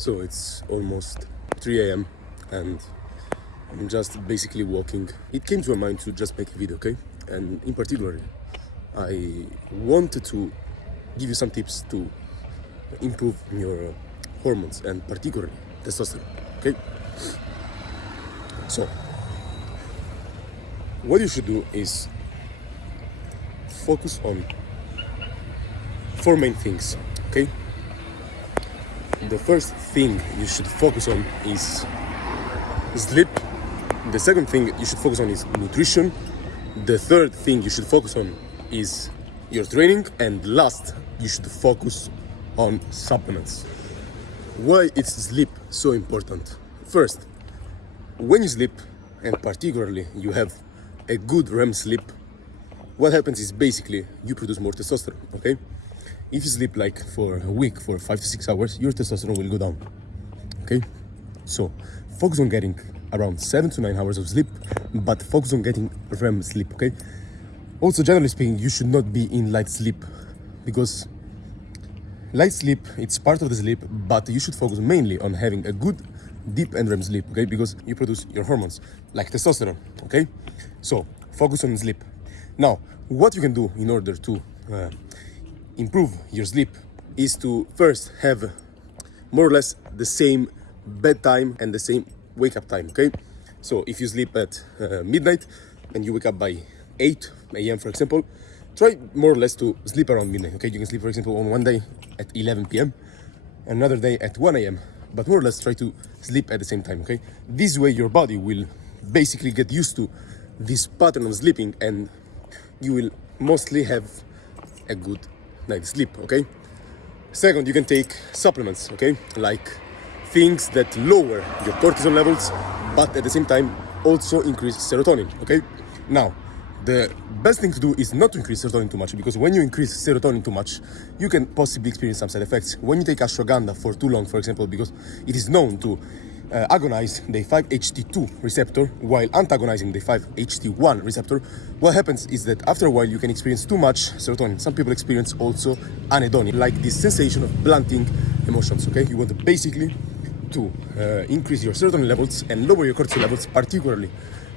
So it's almost 3 a.m. and I'm just basically walking. It came to my mind to just make a video, okay? And in particular, I wanted to give you some tips to improve your hormones and particularly testosterone, okay? So, what you should do is focus on 4 main things, okay? The first thing you should focus on is sleep. The second thing you should focus on is nutrition. The third thing you should focus on is your training. And last, you should focus on supplements. Why is sleep so important? First, when you sleep, and particularly you have a good REM sleep, what happens is basically you produce more testosterone, okay? If you sleep like for a week, for 5 to 6 hours, your testosterone will go down, okay? So focus on getting around 7 to 9 hours of sleep, but focus on getting REM sleep, okay? Also, generally speaking, you should not be in light sleep because light sleep, it's part of the sleep, but you should focus mainly on having a good deep and REM sleep, okay? Because you produce your hormones like testosterone, okay? So focus on sleep. Now, what you can do in order to improve your sleep is to first have more or less the same bedtime and the same wake up time, okay? So if you sleep at midnight and you wake up by 8 a.m. for example, try more or less to sleep around midnight, okay? You can sleep, for example, on one day at 11 p.m. another day at 1 a.m. but more or less try to sleep at the same time, okay? This way your body will basically get used to this pattern of sleeping and you will mostly have a good night's sleep, okay? Second, you can take supplements, okay? Like things that lower your cortisol levels, but at the same time also increase serotonin, okay? Now, the best thing to do is not to increase serotonin too much, because when you increase serotonin too much, you can possibly experience some side effects. When you take ashwagandha for too long, for example, because it is known to agonize the 5-HT2 receptor while antagonizing the 5-HT1 receptor, what happens is that after a while you can experience too much serotonin. Some people experience also anhedonia, like this sensation of blunting emotions, okay? You want to basically to increase your serotonin levels and lower your cortisol levels, particularly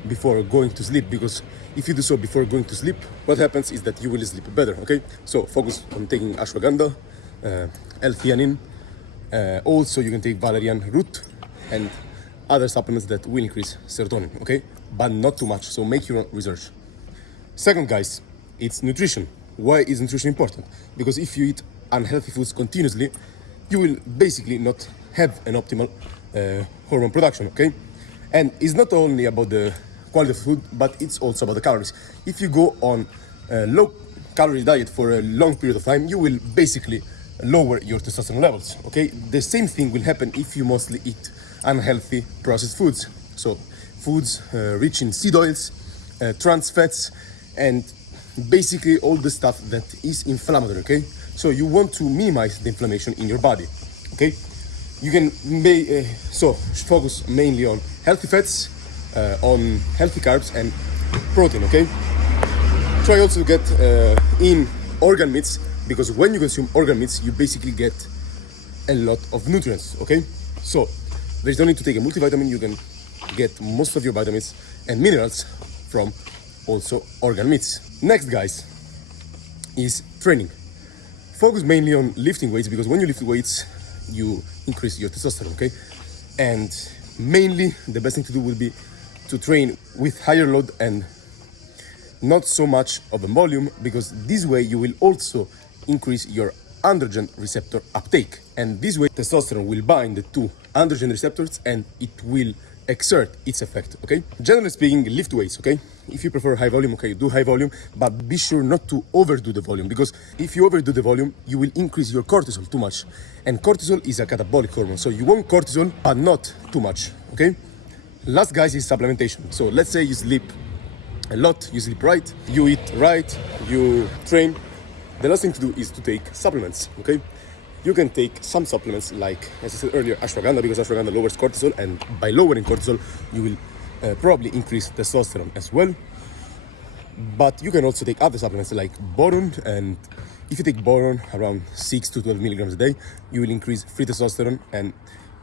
before going to sleep, because if you do so before going to sleep, what happens is that you will sleep better, okay? So focus on taking ashwagandha, L-theanine, also you can take valerian root and other supplements that will increase serotonin, okay? But not too much, so make your own research. Second, guys, it's nutrition. Why is nutrition important? Because if you eat unhealthy foods continuously, you will basically not have an optimal hormone production, okay? And it's not only about the quality of food, but it's also about the calories. If you go on a low-calorie diet for a long period of time, you will basically lower your testosterone levels, okay? The same thing will happen if you mostly eat unhealthy processed foods. So foods rich in seed oils, trans fats, and basically all the stuff that is inflammatory, okay? So you want to minimize the inflammation in your body, okay? You can so focus mainly on healthy fats, on healthy carbs and protein, okay? Try also to get in organ meats, because when you consume organ meats, you basically get a lot of nutrients, okay? So there's no need to take a multivitamin. You can get most of your vitamins and minerals from also organ meats. Next, guys, is training. Focus mainly on lifting weights, because when you lift weights, you increase your testosterone, okay? And mainly the best thing to do will be to train with higher load and not so much of a volume, because this way you will also increase your androgen receptor uptake, and this way testosterone will bind to androgen receptors and it will exert its effect, okay? Generally speaking, lift weights, okay? If you prefer high volume, okay, do high volume, but be sure not to overdo the volume, because if you overdo the volume, you will increase your cortisol too much, and cortisol is a catabolic hormone, so you want cortisol, but not too much, okay? Last, guys, is supplementation. So let's say you sleep a lot, you sleep right, you eat right, you train. The last thing to do is to take supplements, okay? You can take some supplements like, as I said earlier, ashwagandha, because ashwagandha lowers cortisol, and by lowering cortisol, you will probably increase testosterone as well. But you can also take other supplements like boron, and if you take boron around 6 to 12 milligrams a day, you will increase free testosterone and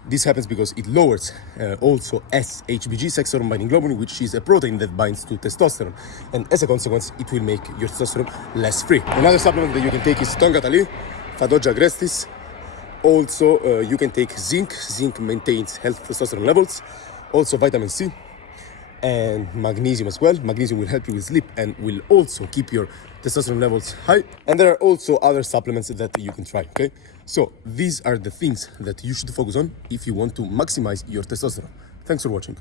This happens because it lowers also SHBG, sex hormone binding globulin, which is a protein that binds to testosterone. And as a consequence, it will make your testosterone less free. Another supplement that you can take is Tongatali, Fadoja agrestis. Also, you can take zinc. Zinc maintains healthy testosterone levels. Also, vitamin C and magnesium as well. Magnesium will help you with sleep and will also keep your testosterone levels high. And there are also other supplements that you can try, okay? So these are the things that you should focus on if you want to maximize your testosterone. Thanks for watching.